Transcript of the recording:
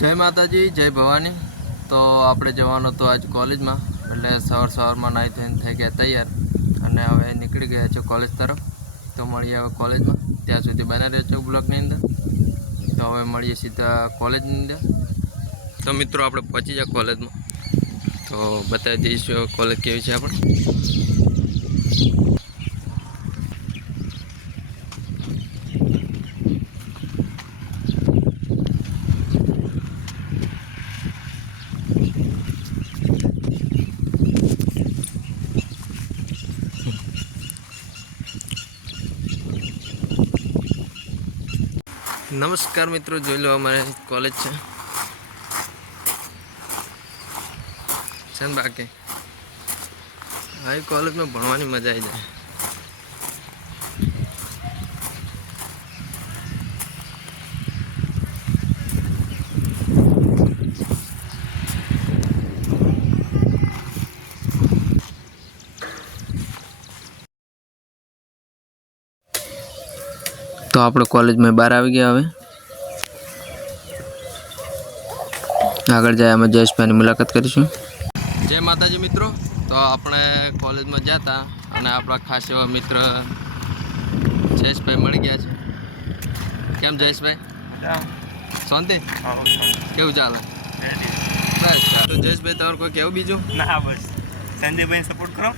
જય માતાજી, જય ભવાની। તો આપણે જવાનું તો આજ કોલેજમાં, એટલે સવારમાં નાહી ધોઈને થઈ ગયા તૈયાર અને હવે નીકળી ગયા છે કોલેજ તરફ। તો મળીએ હવે કોલેજમાં, ત્યાં સુધી બને રહેજો બ્લોગની અંદર। તો હવે મળીએ સીધા કોલેજની અંદર। તો મિત્રો આપણે પહોંચી જાય કોલેજમાં, તો બતાવી દઈશું કોલેજ કેવી છે આપણે। નમસ્કાર મિત્રો, જોઈ લો અમારે કોલેજ છે ને બાકી આવી કોલેજમાં ભણવાની મજા આવી જાય। તો આપણે કોલેજમાં બહાર આવી ગયા। હવે આગળ જાય અમે જયેશભાઈની મુલાકાત કરીશું। જય માતાજી મિત્રો, તો આપણે કોલેજમાં ગયા હતા અને આપણા ખાસ એવા મિત્ર જયેશભાઈ મળી ગયા છે। કેમ જયેશભાઈ, શાંતિ? કેવું ચાલે? બસ। તો જયેશભાઈ તમારે કોઈ કેવું બીજું? ના, બસ સંજયભાઈને સપોર્ટ કરો।